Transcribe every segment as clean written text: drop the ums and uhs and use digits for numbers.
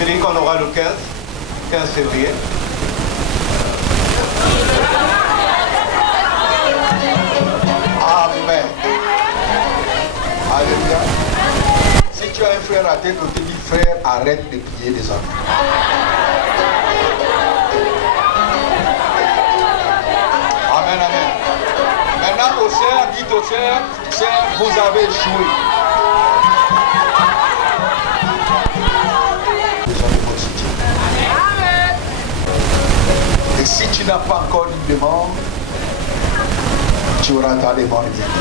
C'est-à-dire qu'on aura le 15 février. Amen. Alléluia. Si tu as un frère à tes côtés, dis frère, arrête de prier des hommes. Amen, amen. Maintenant, aux sœurs, dites aux sœurs, sœurs, vous avez échoué. Et si tu n'as pas encore une demande, tu auras ta demande bientôt.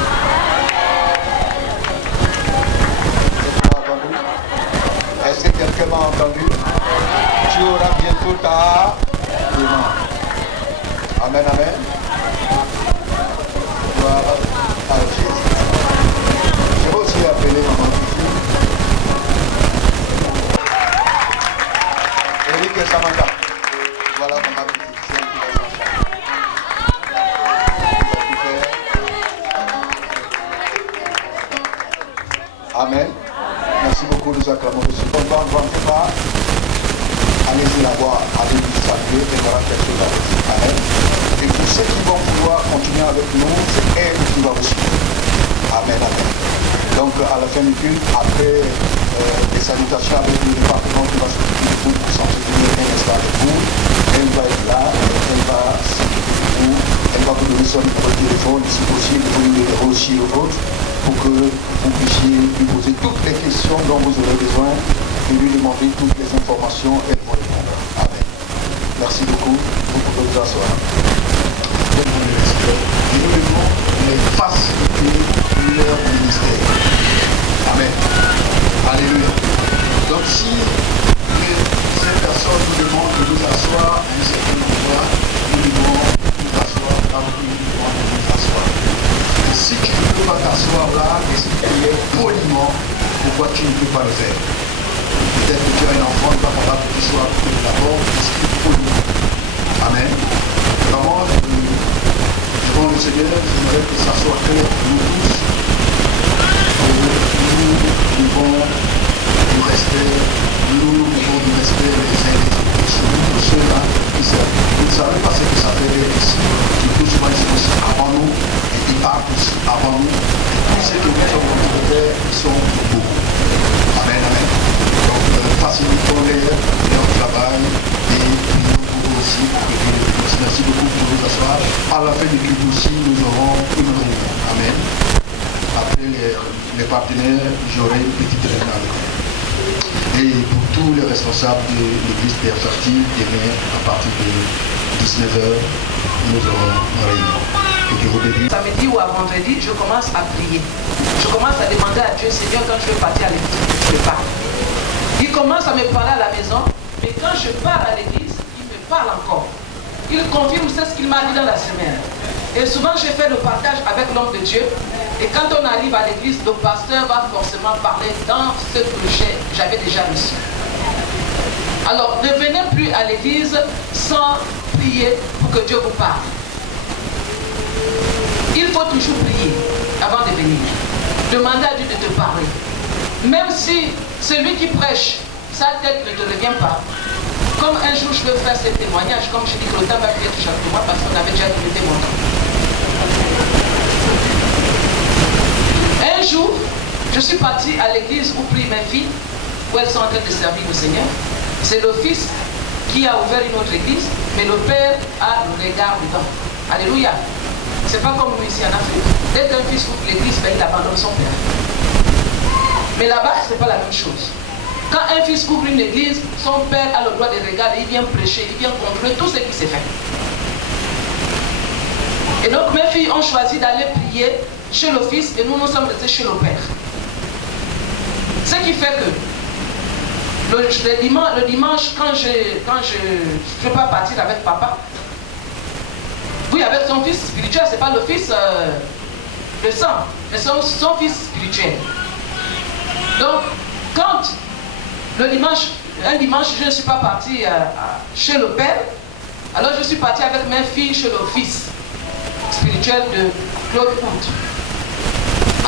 Est-ce que quelqu'un m'a entendu? Tu auras bientôt ta demande. Amen, amen. Gloire à Jésus. Je vais aussi appeler maman Fifi. Eric et Samantha. Voilà maman Fifi. Amen. Merci beaucoup, nous acclamons le Seigneur. Ne vantez pas. Allez-y la voir, allez-y saluer, et voilà quelque chose à dire. Amen. Et pour ceux qui vont pouvoir continuer avec nous, c'est elle qui va vous suivre. Amen, amen. Donc à la fin du culte, après les salutations avec le département qui va s'occuper de vous pour s'entretenir un instant avec vous, elle va être là, elle va s'occuper de vous, elle va vous donner son numéro de téléphone, si possible, vous lui donnerez aussi le vôtre, pour que vous puissiez lui poser toutes les questions dont vous aurez besoin et lui demander toutes les informations et pour répondre. Amen. Merci beaucoup. Vous pouvez vous asseoir. Et nous devons les faciliter leur ministère. Amen. Alléluia. Donc si ces personnes nous demandent de nous asseoir à un certain endroit, nous devons nous asseoir là où nous devons nous asseoir. Et si tu ne peux pas t'asseoir là, explique-les poliment pourquoi tu ne peux pas le faire. Peut-être que tu as un enfant, pas capable que tu sois d'abord, explique poliment. Amen. Vraiment, devant le Seigneur, j'aimerais que ça soit clair pour nous tous. Nous devons du respect, nous devons du respect les uns les autres. Surtout ceux-là qui servent. Vous ne savez pas ce que ça fait ici. Qui tout souvent ils sont aussi avant nous et qui partent aussi avant nous. Et tous ceux que nous sommes en train de faire, ils sont beaucoup. Amen, amen. Donc facilitons-les leur travail et prions pour eux aussi pour que Dieu les bénisse. Merci beaucoup pour nous asseoir. À la fin du culte aussi, nous aurons une réunion. Amen. Après les partenaires, j'aurai une petite réunion avec eux. Et pour tous les responsables de l'église Père Fertile, demain, à partir de 19h, nous aurons une réunion. Que Dieu vous bénisse. Samedi ou à vendredi, je commence à prier. Je commence à demander à Dieu, Seigneur, quand je vais partir à l'église, je pars. Il commence à me parler à la maison, mais quand je pars à l'église, il me parle encore. Il confirme ce qu'il m'a dit dans la semaine. Et souvent, j'ai fait le partage avec l'homme de Dieu. Et quand on arrive à l'église, le pasteur va forcément parler dans ce que j'avais déjà reçu. Alors, ne venez plus à l'église sans prier pour que Dieu vous parle. Il faut toujours prier avant de venir. Demandez à Dieu de te parler. Même si celui qui prêche, sa tête ne te revient pas. Comme un jour je veux faire ce témoignage, comme je dis que le temps va prier tout chaque mois parce qu'on avait déjà limité mon temps. Un jour, je suis partie à l'église où prient mes filles, où elles sont en train de servir le Seigneur. C'est le fils qui a ouvert une autre église, mais le père a le regard dedans. Alléluia. C'est pas comme nous ici en Afrique. Dès qu'un fils ouvre l'église, il abandonne son père. Mais là-bas, ce n'est pas la même chose. Quand un fils ouvre une église, son père a le droit de regarder, il vient prêcher, il vient contrôler tout ce qui s'est fait. Et donc mes filles ont choisi d'aller prier chez le fils et nous sommes restés chez le père. Ce qui fait que le dimanche, quand je ne peux pas partir avec papa, oui, avec son fils spirituel, ce n'est pas le fils de sang, mais son fils spirituel. Donc, quand un dimanche, je ne suis pas partie chez le père, alors je suis partie avec mes filles chez le fils spirituel de Claude Hout.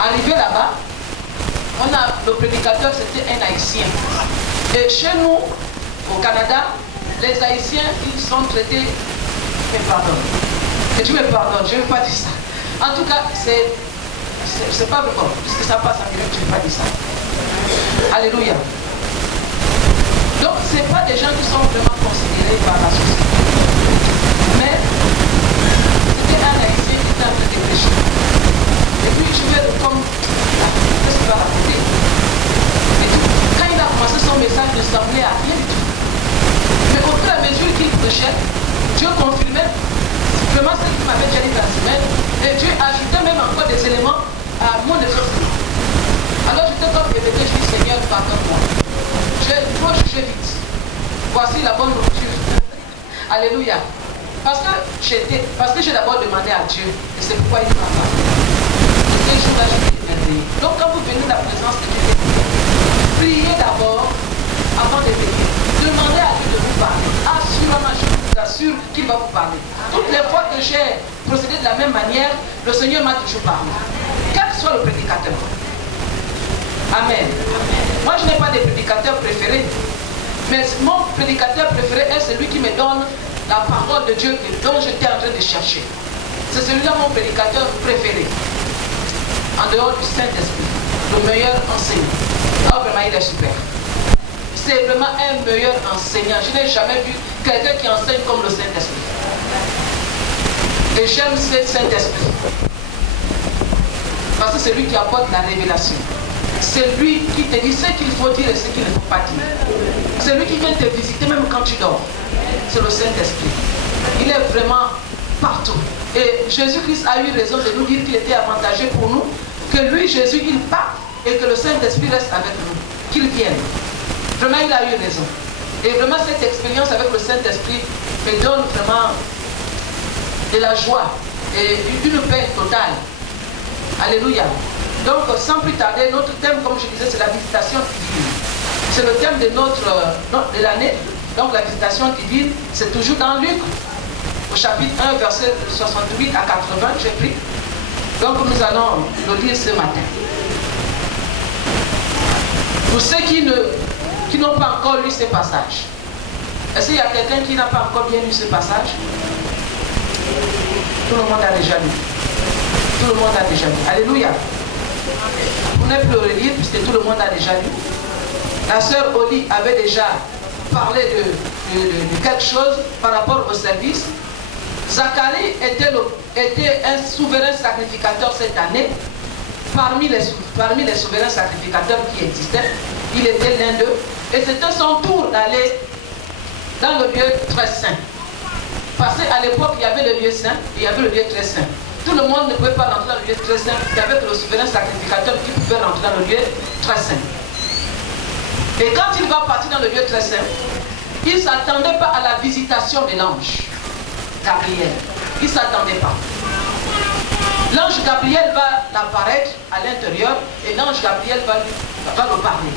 Arrivé là-bas, le prédicateur c'était un haïtien. Et chez nous, au Canada, les Haïtiens, ils sont traités... Mais pardon. Que Dieu me pardonne, je ne veux pas dire ça. En tout cas, c'est pas vrai, puisque ça passe en direct, je ne veux pas dire ça. Alléluia. Donc, ce n'est pas des gens qui sont vraiment considérés par la société. Mais, c'était un Haïtien qui était en train de pécher. Et puis, je vais comme... Qu'est-ce qu'il va raconter? Et tout. Quand il a commencé son message, ne semblait à rien du tout. Mais au fur et à mesure qu'il prêchait, Dieu confirmait vraiment ce qu'il m'avait déjà dit la semaine. Et Dieu ajoutait même encore des éléments à mon exorcisme. Alors j'étais comme répété, je dis Seigneur, pardonne-moi. Il faut juger vite. Voici la bonne rupture. Alléluia. Parce que j'ai d'abord demandé à Dieu, et c'est pourquoi il m'a parlé. Et je vais émerveiller. Donc quand vous venez de la présence de Dieu, priez d'abord avant de venir. Demandez à Dieu de vous parler. Assurément, je vous assure qu'il va vous parler. Toutes les fois que j'ai procédé de la même manière, le Seigneur m'a toujours parlé. Quel que soit le prédicateur. Amen. Moi, je n'ai pas de prédicateur préféré. Mais mon prédicateur préféré est celui qui me donne la parole de Dieu dont j'étais en train de chercher. C'est celui-là mon prédicateur préféré. En dehors du Saint-Esprit. Le meilleur enseignant. Ah, vraiment, il est super. C'est vraiment un meilleur enseignant. Je n'ai jamais vu quelqu'un qui enseigne comme le Saint-Esprit. Et j'aime ce Saint-Esprit. Parce que c'est lui qui apporte la révélation. C'est lui qui te dit ce qu'il faut dire et ce qu'il ne faut pas dire. C'est lui qui vient te visiter même quand tu dors. C'est le Saint-Esprit. Il est vraiment partout. Et Jésus-Christ a eu raison de nous dire qu'il était avantageux pour nous, que lui, Jésus, il part et que le Saint-Esprit reste avec nous. Qu'il vienne. Vraiment, il a eu raison. Et vraiment, cette expérience avec le Saint-Esprit me donne vraiment de la joie et une paix totale. Alléluia. Donc, sans plus tarder, notre thème, comme je disais, c'est la visitation divine. C'est le thème de l'année. Donc, la visitation divine, c'est toujours dans Luc, au chapitre 1, verset 68 à 80, j'ai pris. Donc, nous allons le lire ce matin. Pour ceux qui n'ont pas encore lu ce passage, est-ce qu'il y a quelqu'un qui n'a pas encore bien lu ce passage? Tout le monde a déjà lu. Tout le monde a déjà lu. Alléluia. Vous n'êtes plus le relire puisque tout le monde a déjà lu. La sœur Oli avait déjà parlé de quelque chose par rapport au service. Zacharie était un souverain sacrificateur cette année. Parmi les souverains sacrificateurs qui existaient, il était l'un d'eux. Et c'était son tour d'aller dans le lieu très saint. Parce qu'à l'époque, il y avait le lieu saint et il y avait le lieu très saint. Tout le monde ne pouvait pas rentrer dans le lieu très saint. Il y avait que le souverain sacrificateur qui pouvait rentrer dans le lieu très saint. Et quand il va partir dans le lieu très saint, il ne s'attendait pas à la visitation de l'ange Gabriel. Il ne s'attendait pas. L'ange Gabriel va apparaître à l'intérieur et l'ange Gabriel va le parler.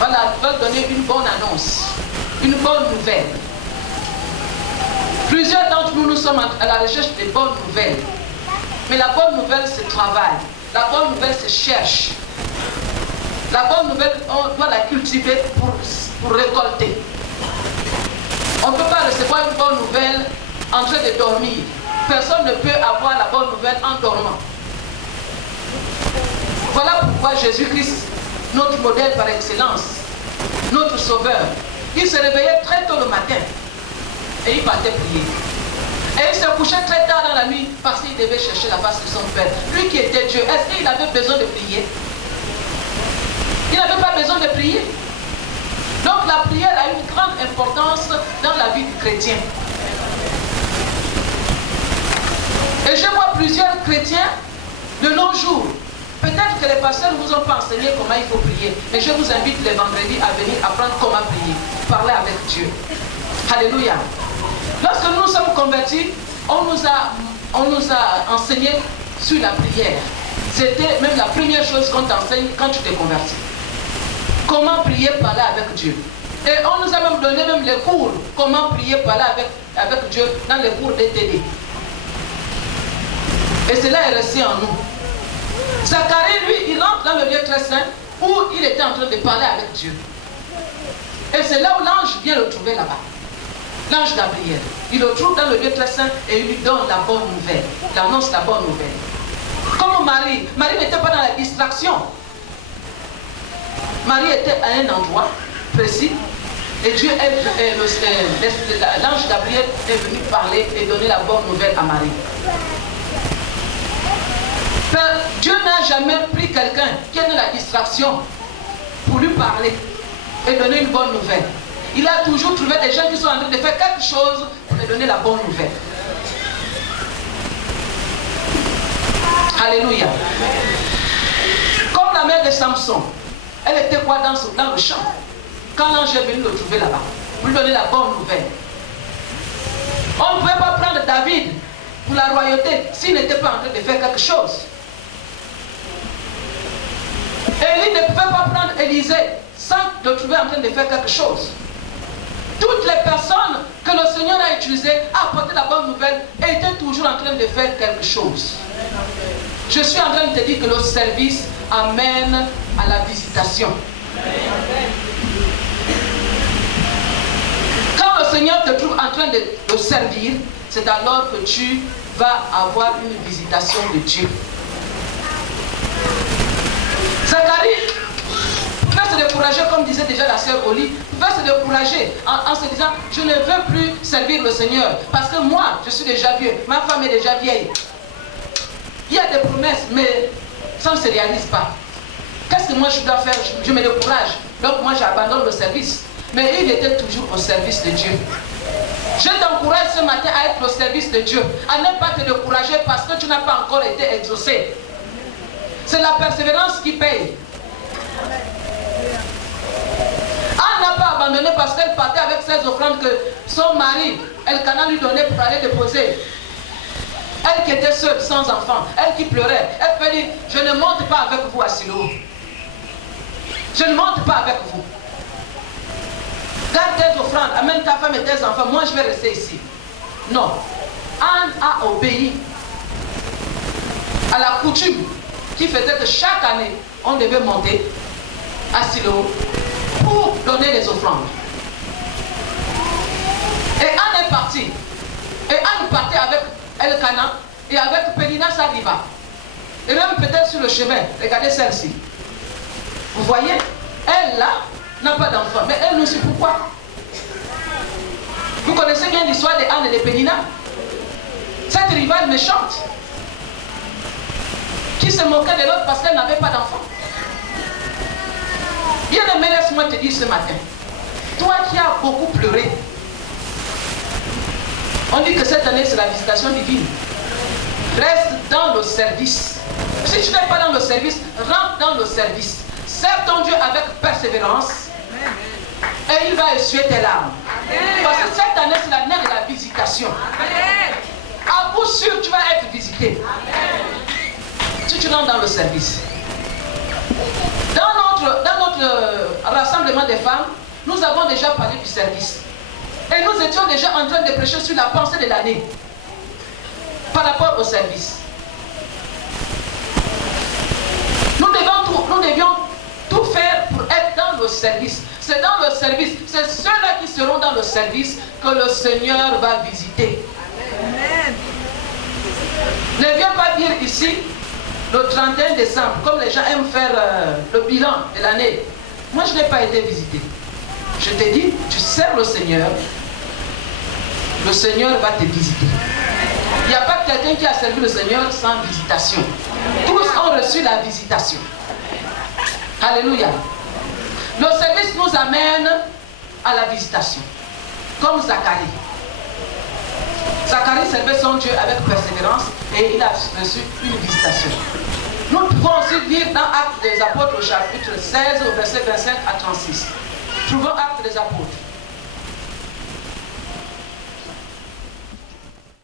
Va lui donner une bonne annonce, une bonne nouvelle. Plusieurs d'entre nous sommes à la recherche des bonnes nouvelles. Mais la bonne nouvelle, c'est travail. La bonne nouvelle, c'est cherche. La bonne nouvelle, on doit la cultiver pour récolter. On ne peut pas recevoir une bonne nouvelle en train de dormir. Personne ne peut avoir la bonne nouvelle en dormant. Voilà pourquoi Jésus-Christ, notre modèle par excellence, notre sauveur, il se réveillait très tôt le matin et il partait prier. Et il se couchait très tard dans la nuit parce qu'il devait chercher la face de son Père. Lui qui était Dieu, est-ce qu'il avait besoin de prier? Il n'avait pas besoin de prier. Donc la prière a une grande importance dans la vie du chrétien. Et je vois plusieurs chrétiens de nos jours. Peut-être que les pasteurs ne vous ont pas enseigné comment il faut prier. Mais je vous invite les vendredis à venir apprendre comment prier. Parler avec Dieu. Alléluia. Lorsque nous nous sommes convertis, on nous a enseigné sur la prière. C'était même la première chose qu'on t'enseigne quand tu t'es converti. Comment prier, parler avec Dieu. Et on nous a même donné même les cours. Comment prier, parler avec Dieu dans les cours des télé. Et cela est resté en nous. Zacharie, lui, il entre dans le lieu très saint où il était en train de parler avec Dieu. Et c'est là où l'ange vient le trouver là-bas. L'ange Gabriel. Il le trouve dans le lieu très saint et il lui donne la bonne nouvelle. Il annonce la bonne nouvelle. Comme Marie. Marie n'était pas dans la distraction. Marie était à un endroit précis. Et Dieu l'ange Gabriel est venu parler et donner la bonne nouvelle à Marie. Dieu n'a jamais pris quelqu'un qui est dans la distraction pour lui parler et donner une bonne nouvelle. Il a toujours trouvé des gens qui sont en train de faire quelque chose pour lui donner la bonne nouvelle. Alléluia. Comme la mère de Samson, elle était quoi dans le champ? Quand l'ange est venu le trouver là-bas, pour lui donner la bonne nouvelle. On ne pouvait pas prendre David pour la royauté s'il n'était pas en train de faire quelque chose. Élie ne pouvait pas prendre Élisée sans le trouver en train de faire quelque chose. Toutes les personnes que le Seigneur a utilisées à apporter la bonne nouvelle étaient toujours en train de faire quelque chose. Je suis en train de te dire que le service amène à la visitation. Quand le Seigneur te trouve en train de le servir, c'est alors que tu vas avoir une visitation de Dieu. Zacharie pouvait se décourager, comme disait déjà la sœur Oli, pouvait se décourager en se disant, je ne veux plus servir le Seigneur, parce que moi, je suis déjà vieux, ma femme est déjà vieille. Il y a des promesses, mais ça ne se réalise pas. Qu'est-ce que moi je dois faire? Je me décourage. Donc moi j'abandonne le service. Mais il était toujours au service de Dieu. Je t'encourage ce matin à être au service de Dieu, à ne pas te décourager parce que tu n'as pas encore été exaucé. C'est la persévérance qui paye. Anne n'a pas abandonné parce qu'elle partait avec ses offrandes que son mari, Elkana, lui donnait pour aller déposer. Elle qui était seule, sans enfant, elle qui pleurait, elle peut dire, je ne monte pas avec vous à Silo. Je ne monte pas avec vous. Garde tes offrandes, amène ta femme et tes enfants, moi je vais rester ici. Non. Anne a obéi à la coutume qui faisait que chaque année, on devait monter à Silo pour donner les offrandes. Et Anne est partie. Et Anne partait avec Elkana et avec Pénina Sadiva. Et même peut-être sur le chemin, regardez celle-ci. Vous voyez, elle là n'a pas d'enfant, mais elle nous sait pourquoi. Vous connaissez bien l'histoire de Anne et de Pénina? Cette rivale méchante qui se moquait de l'autre parce qu'elle n'avait pas d'enfant. Bien aimé, laisse-moi te dire ce matin, toi qui as beaucoup pleuré, on dit que cette année c'est la visitation divine. Reste dans le service. Si tu n'es pas dans le service, rentre dans le service. Serve ton Dieu avec persévérance et il va essuyer tes larmes. Parce que cette année c'est l'année de la visitation. À coup sûr tu vas être visité. Si tu rentres dans le service. Dans notre rassemblement des femmes, nous avons déjà parlé du service. Et nous étions déjà en train de prêcher sur la pensée de l'année par rapport au service. Nous devions tout faire pour être dans le service. C'est dans le service, c'est ceux-là qui seront dans le service que le Seigneur va visiter. Amen. Ne viens pas dire ici, le 31 décembre, comme les gens aiment faire le bilan de l'année. Moi, je n'ai pas été visité. Je te dis, tu sers le Seigneur va te visiter. Il n'y a pas quelqu'un qui a servi le Seigneur sans visitation. Tous ont reçu la visitation. Alléluia. Le service nous amène à la visitation. Comme Zacharie. Zacharie servait son Dieu avec persévérance et il a reçu une visitation. Nous pouvons aussi lire dans Actes des Apôtres au chapitre 16 au verset 25 à 36. Trouvons Actes des Apôtres.